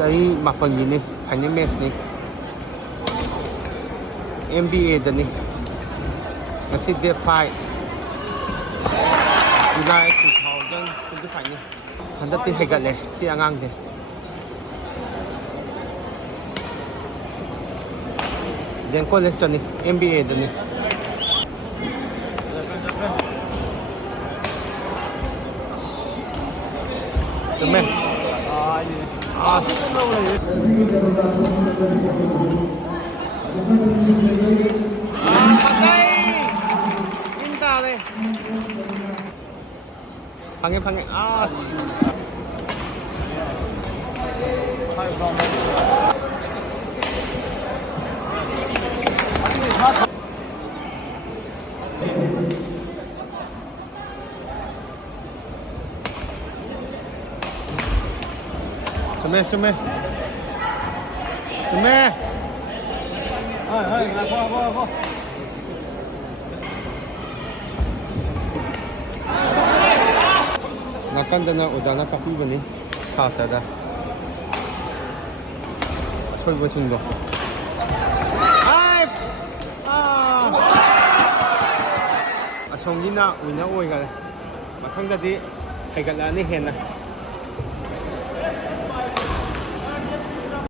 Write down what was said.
ꯆꯍꯤ 8ꯒꯤꯅꯤ final ꯃꯦꯠꯆꯅꯤ NBA ꯗꯅꯤ ꯉꯁꯤ date 5 July 2025ꯅꯤ ꯍꯟꯗꯛꯇꯤ ꯍꯩꯒꯠꯂꯦ ꯁꯤ ꯑꯉꯥꯡꯁꯦ ꯗꯦꯟ ꯀꯣꯂꯦꯖꯇꯅꯤ NBA ꯗꯅꯤ ꯆꯨꯝꯃꯦ ꯐꯪꯉꯦ ꯐꯪꯉꯦ ꯆꯨꯝꯃꯦ ꯆꯨꯝꯃꯦ ꯆꯨꯝꯃꯦ ꯅꯥꯀꯟꯗꯅ ꯑꯣꯖꯥꯅ ꯇꯥꯛꯄꯤꯕꯅꯤ ꯁꯥꯇ꯭ꯔꯗ ꯑꯁꯣꯏꯕꯁꯤꯡꯗꯣ ꯑꯁꯣꯝꯒꯤꯅ ꯋꯤꯟꯅꯔ ꯑꯣꯏꯈꯔꯦ ꯃꯊꯪꯗꯗꯤ ꯍꯩꯒꯠꯂꯛꯑꯅꯤ ꯍꯦꯟꯅ